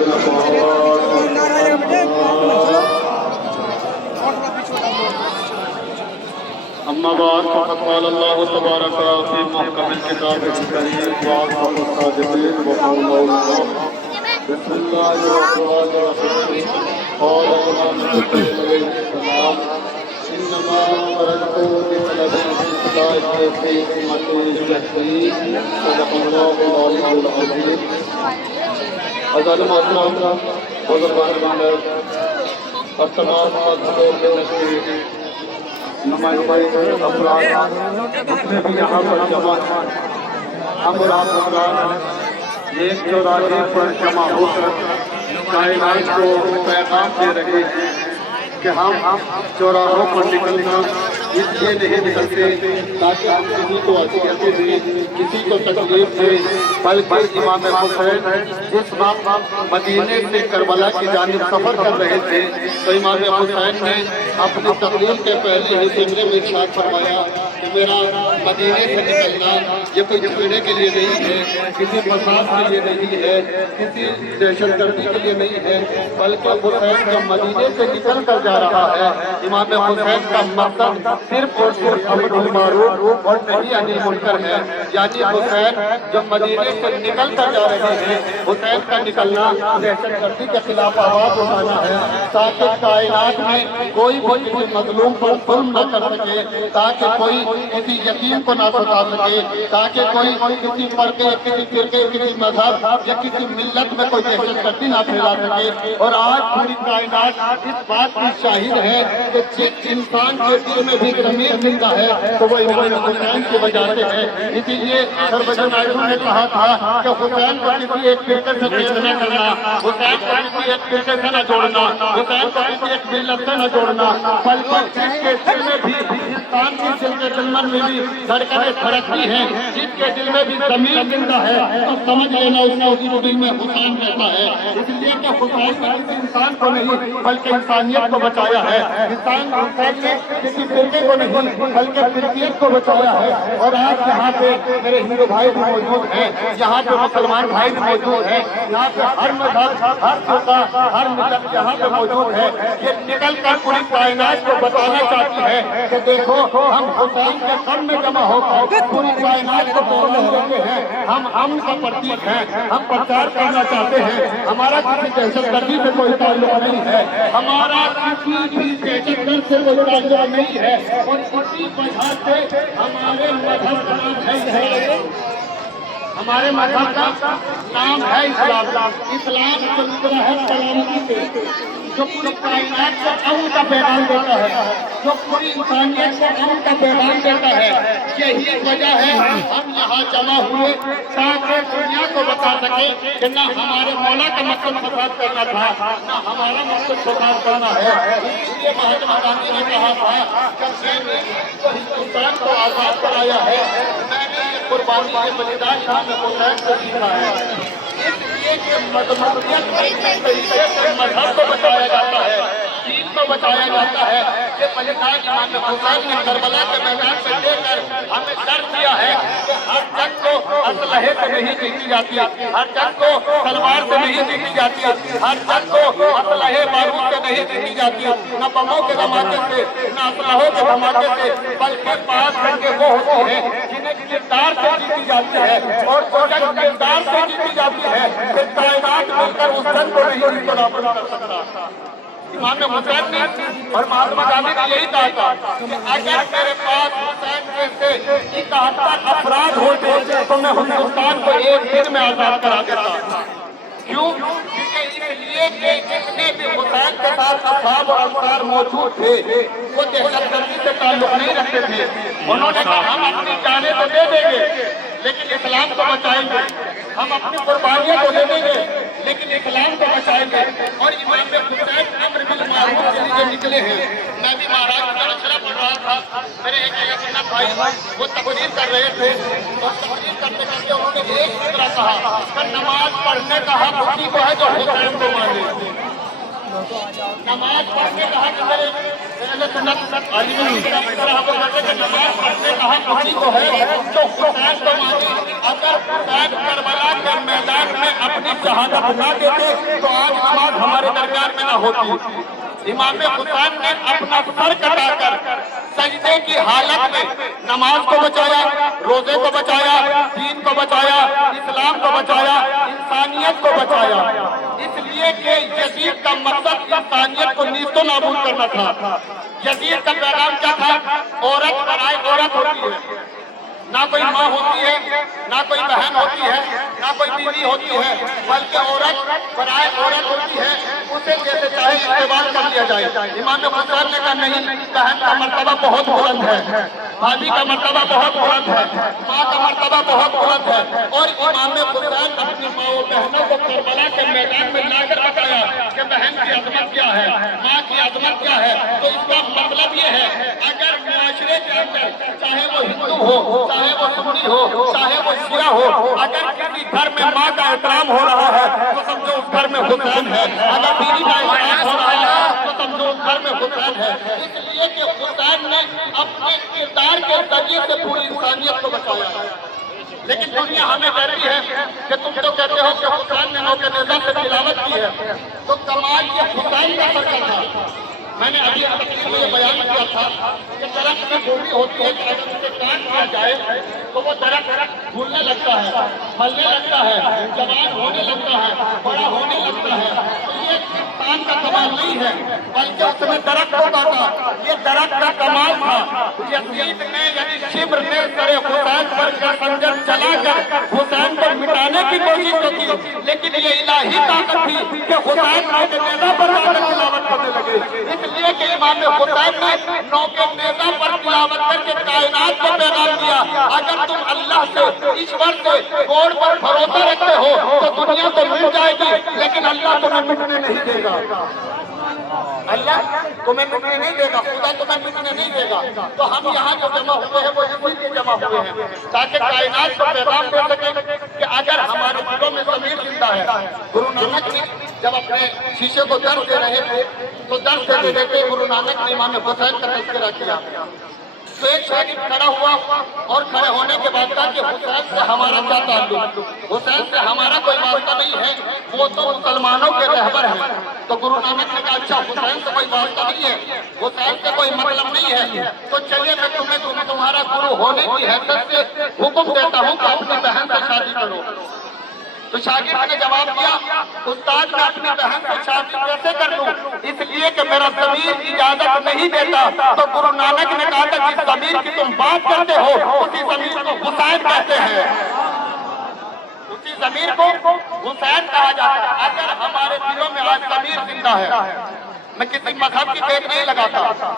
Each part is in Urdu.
أما بعد فقد قال الله تبارك في محكم الكتاب الكريم وأصدق الصادقين وقوله الله بسم الله الرحمن الرحيم قال إمام الحسين عليه السلام إنما خرجت بطلب الإصلاح في أمتي التي صدق الله العلي العظيم. حضرات محترم بزرگان اور تمام مذہبوں کے نزدیک نمائندے افراد جتنے بھی یہاں پر جمع ہیں، ہم اور آپ حضرات ایک چوراہے پر جمع ہو کر کائنات کو پیغام دے رہے ہیں کہ ہم چوراہوں پر نکلنا اس لیے نہیں نکلتے تاکہ ہم کسی کو اذیتیں دیں، کسی کو تکلیف دیں، بلکہ امام حسین جس وقت مدینے سے کربلا کی جانب سفر کر رہے تھے تو امام حسین نے اپنی تقریر کے پہلے ہی جملے میں ارشاد فرمایا کہ میرا مدینے سے نکلنا یہ کوئی جھگڑے کے لیے نہیں ہے، کسی فساد کے لیے نہیں ہے، کسی دہشت گردی کے لیے نہیں ہے، بلکہ حسین جب مدینے سے نکل کر جا رہا ہے امام حسین کا مقصد صرف اور صرف امر بالمعروف اور نہی عن المنکر ہے. یعنی حسین جب مدینے سے نکل کر جا رہے ہیں، حسین کا نکلنا دہشت گردی کے خلاف آواز اٹھانا ہے تاکہ کائنات میں کوئی بھی کسی مظلوم پر ظلم نہ کر سکے، تاکہ کوئی کسی یتیم کو نہ ستا سکے، تاکہ کوئی کسی فرقے کسی فرقے کسی مذہب یا کسی ملت میں کوئی دہشت گردی نہ پھیلا سکے. اور آج پوری کائنات اس بات کی شاہد ہے کہ جس انسان کے دل میں بھی ضمیر زندہ ہے تو وہ امام حسین کی وجہ سے ہے. اسی لیے سربجن نائڈو نے کہا تھا کہ حسین کو کسی ایک فرقے سے قید نہ کرنا، حسین کو کسی ایک فرقے سے نہ جوڑنا، حسین کو کسی ایک ملت سے نہ جوڑنا، بلکہ جس کے دل میں بھی انسان کی دل کے دلمن میں بھی دھڑکنیں دھڑکتی ہیں، جس کے دل میں بھی ضمیر زندہ ہے تو سمجھ لینا اس نے اسی دل میں حسین رہتا ہے. اس لیے کہ حسین نے کسی انسان کو نہیں بلکہ انسانیت کو بچایا ہے. حسین نے کسی فرقے کو نہیں بلکہ فرقیت کو بچایا ہے. اور آج یہاں پہ میرے ہندو بھائی بھی موجود ہیں، یہاں پہ مسلمان بھائی بھی موجود ہیں، یہاں پہ ہر مذہب ہر فرقہ ہر ملت یہاں پہ موجود ہے. یہ نکل کر پوری کائنات کو بتانا چاہتی ہے کہ دیکھو ہم حسین کے غم میں جمع ہو کر پوری کائنات کو پیغام دیتے ہیں. ہم امن کا پرتیک ہیں، ہم پرچار کرنا چاہتے ہیں. ہمارا کسی دہشت گردی سے کوئی تعلق نہیں ہے، ہمارا کسی بھی دہشت گرد سے کوئی تعلق نہیں ہے. اور اسی وجہ سے ہمارے مذہب کا نام ہے ہمارے مذہب کا نام ہے اسلام. اسلام چلتا ہے سلامتی سے، جو پوری کائنات کو امن کا پیغام دیتا ہے، جو پوری انسانیت کو امن کا پیغام دیتا ہے. یہی وجہ ہے ہم یہاں جمع ہوئے تاکہ دنیا کو بتا سکے کہ نہ ہمارے مولا کا مقصد فساد کرنا تھا، نہ ہمارا مقصد فساد کرنا ہے. اس لیے مہاتما گاندھی نے کہا تھا کہ میں نے ہندوستان کو آزاد کرایا ہے، میں نے یہ قربانی کے بلیدان امام حسین کو سیکھا ہے. اس لیے کہ مذہب کو بچایا جاتا ہے، دین کو بچایا جاتا ہے. یہ بلیدان امام حسین نے کربلا کے میدان سے لے کر ہمیں درس دیا ہے کہ ہر جنگ کو اسلحے سے نہیں جیتی جاتی، ہر جنگ کو تلوار سے نہیں جیتی جاتی، ہر جنگ کو اسلحے بارود سے نہیں جیتی جاتی، نہ بموں کے دھماکے سے نہ اسلحوں کے دھماکے سے، بلکہ بعض جنگیں وہ ہوتی ہیں جنہیں کردار سے جیتی جاتی ہے. اور جو جنگ کردار سے جیتی جاتی ہے پھر کائنات مل کر اس جنگ کو نہیں جیت کو نابود کر سکتا. امام حسین نے اور مہاتما گاندھی نے یہی کہا تھا کہ اگر میرے پاس حسین جیسے 71 افراد ہوتے تو میں ہندوستان کو ایک دن میں آزاد کرا دیتا. کیوں؟ کیونکہ اس لیے کہ جتنے بھی حسین کے ساتھ اصحاب اور انصار موجود تھے وہ دہشت گردی سے تعلق نہیں رکھتے تھے. انہوں نے کہا ہم اپنی جانیں تو دے دیں گے لیکن اسلام کو بچائیں گے، ہم اپنی قربانیوں کو دے دیں گے لیکن اسلام کو بچائیں گے. اور امام حسین امر بالمعروف کے لیے نکلے ہیں. میں بھی مہاراج کا اشرا پڑھ رہا تھا، میرے ایک یقینا بھائی وہ تقریر کر رہے تھے اور تقریر کرتے کرتے انہوں نے ایک فکرہ کہا کہ نماز پڑھنے کا حق اسی کو ہے جو حسین کو مانے. نماز پڑھنے کا حق ہے، علی کی طرح وہ کہتے کہ نماز پڑھنے کا حق اسی کو ہے جو حسین کو مانے۔ اگر حسین کربلا کے میدان میں اپنی شہادت نہ دیتے تو آج نماز ہمارے درمیان میں نہ ہوتی۔ امام حسین نے اپنا سر کٹا کر سجدے کی حالت میں نماز کو بچایا، روزے کو بچایا، دین کو بچایا، اسلام کو بچایا، انسانیت کو بچایا۔ اس لیے کہ یزید کا مقصد انسانیت کو نیست و نابود کرنا تھا۔ یزید کا پیغام کیا تھا؟ عورت برائے عورت ہوتی ہے، نہ کوئی ماں ہوتی ہے، نہ کوئی بہن ہوتی ہے، نہ کوئی بیوی ہوتی ہے، بلکہ عورت برائے عورت ہوتی ہے، اسے جیسے چاہے استعمال کر لیا جائے۔ امام حسین نے کہا نہیں، بہن کا مرتبہ بہت بلند ہے، بھابھی کا مرتبہ بہت بلند ہے، ماں کا مرتبہ بہت بلند ہے۔ اور امام حسین اپنی ماں و بہنوں کو کربلا کے میدان میں لا کر بتایا کہ بہن کی عظمت کیا ہے، ماں کی عظمت کیا ہے۔ تو اس کا مطلب یہ ہے اگر معاشرے کے اندر چاہے وہ ہندو ہو، چاہے وہ سنی ہو، چاہے وہ شیعہ ہو، اگر کسی گھر میں ماں کا احترام ہو رہا ہے تو سمجھو اس گھر میں حسین ہے، اگر بیوی کا احترام ہو رہا ہے تو سمجھو اس گھر میں حسین ہے۔ اس لیے کہ حسین نے اپنے کردار کے ذریعے سے پوری انسانیت کو بچایا۔ لیکن دنیا ہمیں کہتی ہے کہ تم تو کہتے ہو کہ حسین نے موقع نیزہ سے تلاوت کی ہے، تو کمال یہ حسین کا سرکہ تھا۔ میں نے ابھی تقریر میں یہ بیان کیا تھا کہ درخت کی ڈوری ہوتی ہے کہ اگر اسے کاٹ دیا جائے تو وہ درخت پھولنے لگتا ہے، پھلنے لگتا ہے، جوان ہونے لگتا ہے، بڑا ہونے لگتا ہے۔ تو یہ انسان کا کمال نہیں ہے بلکہ اس میں درخت کو کاٹا، یہ درخت کا کمال تھا۔ یزید نے یعنی شبر نے سر حسین پر خنجر چلا کر حسین کو مٹانے کی کوشش تو کی، لیکن یہ الہی طاقت تھی کہ حسین موقع نیزہ پر آ کر تلاوت کرنے لگے۔ اس لیے کہ امام حسین نے نوکے نیزہ پر تلاوت کر کے کائنات کو پیغام دیا، اگر تم اللہ سے، ایشور سے، گوڑ پر بھروسہ رکھتے ہو تو دنیا تو مٹ جائے گی لیکن اللہ تمہیں مٹنے نہیں دے گا۔ اللہ تمہیں مٹنے نہیں دے گا، خدا تمہیں مٹنے نہیں دے گا۔ تو ہم یہاں جو جمع ہوئے ہیں وہ اسی لیے جمع ہوئے ہیں تاکہ کائنات کو پیغام دے سکیں کہ اگر ہمارے دلوں میں ضمیر زندہ ہے۔ گرو نانک نے جب اپنے شیشے کو درس دے رہے تھے تو درس دیتے دیتے گرو نانک نے امام حسین کا تذکرہ کیا۔ تو ایک شاگرد کھڑا ہوا اور کھڑے ہونے کے بعد کہا کہ حسین سے ہمارا کیا تعلق؟ حسین سے ہمارا کوئی واسطہ نہیں ہے، وہ تو مسلمانوں کے رہبر ہیں۔ تو گرو نانک نے کہا اچھا حسین سے کوئی واسطہ نہیں ہے، حسین سے کوئی مطلب نہیں ہے، تو چلیے میں تمہیں تمہارا گرو ہونے کی حیثیت سے حکم دیتا ہوں کہ اپنی بہن سے شادی کرو۔ تو شاگرد نے جواب دیا استاد میں اپنی بہن سے شادی کیسے کر لوں؟ اس لیے کہ میرا ضمیر اجازت نہیں دیتا۔ تو گرو نانک نے کہا کہ جس ضمیر کی تم بات کرتے ہو اسی ضمیر کو حسین کہتے ہیں، اسی ضمیر کو حسین کہا جاتا ہے۔ اگر ہمارے دلوں میں آج ضمیر زندہ ہے، میں کسی مذہب کی ٹیک نہیں لگاتا،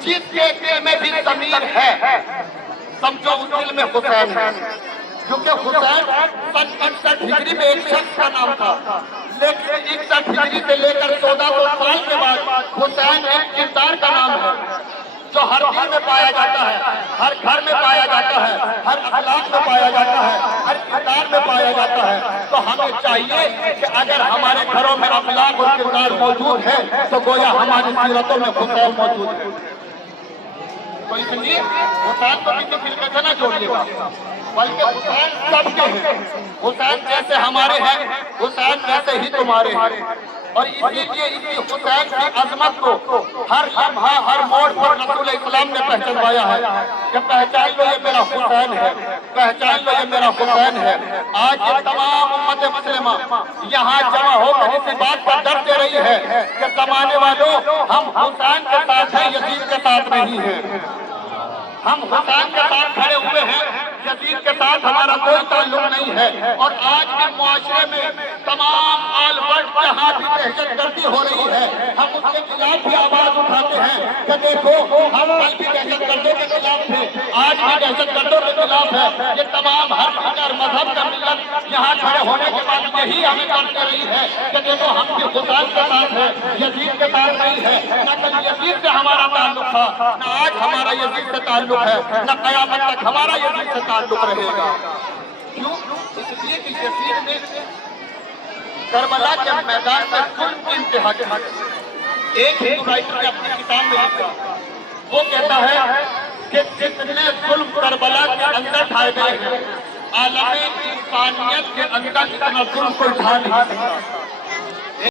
جس کے دل میں بھی ضمیر ہے سمجھو اس دل میں حسین ہے۔ کیونکہ حسین سن 61 ہجری میں ایک شخص کا نام تھا، لیکن 61 ہجری سے لے کر 1400 سال کے بعد حسین ایک کردار کا نام ہے جو ہر دل میں پایا جاتا ہے، ہر گھر میں پایا جاتا ہے، ہر اخلاق میں پایا جاتا ہے، ہر کردار میں پایا جاتا ہے۔ تو ہمیں چاہیے کہ اگر ہمارے گھروں میں اخلاق اور کردار موجود ہے تو گویا ہماری سیرتوں میں حسین موجود ہے۔ تو اس لیے حسین کو کسی فرقے سے نہ جوڑیے گا بلکہ حسین سب کے ہیں، حسین جیسے ہمارے ہیں حسین ویسے ہی تمہارے ہیں۔ اور اسی لیے اسی حسین کی عظمت کو ہر لمحہ ہر موڑ پر رسول اسلام نے پہچانوایا ہے کہ پہچان لو یہ میرا حسین ہے، پہچان لو یہ میرا حسین ہے۔ آج یہ تمام امت مسلمہ یہاں جمع ہو کر اسی بات پر درد دے رہی ہے کہ زمانے والوں ہم حسین کے ساتھ ہیں، یزید کے ساتھ نہیں ہیں۔ ہم حسین کے ساتھ کھڑے ہوئے ہیں، یزید کے ساتھ ہمارا کوئی تعلق نہیں ہے۔ اور آج کے معاشرے میں تمام آل ورلڈ جہاں بھی دہشت گردی ہو رہی ہے ہم اس کے خلاف بھی آواز اٹھاتے ہیں کہ دیکھو ہم کل بھی دہشت گردوں کے خلاف تھے، آج بھی دہشت گردوں کے خلاف ہے۔ یہ تمام ہر فکر مذہب کا ملت یہاں کھڑے ہونے کے بعد یہی ہمیں کرتے رہی ہے کہ دیکھو ہم بھی حسین کے ساتھ ہیں، یزید کے ساتھ نہیں ہے۔ نہ کل یزید سے ہمارا تعلق تھا، نہ آج ہمارا یزید سے تعلق ہے، نہ قیامت تک ہمارا یزید سے تعلق رہے گا۔ کیوں؟ اس لیے کہ یزید نے کربلا کے میدان میں ظلم کی انتہا کی، ایک ہندو رائٹر نے اپنی کتاب میں لکھا، وہ کہتا ہے کہ جتنے ظلم کربلا کے اندر ڈھائے گئے ہیں، عالم انسانیت کے اندر اتنا ظلم کوئی ڈھا نہیں سکتا۔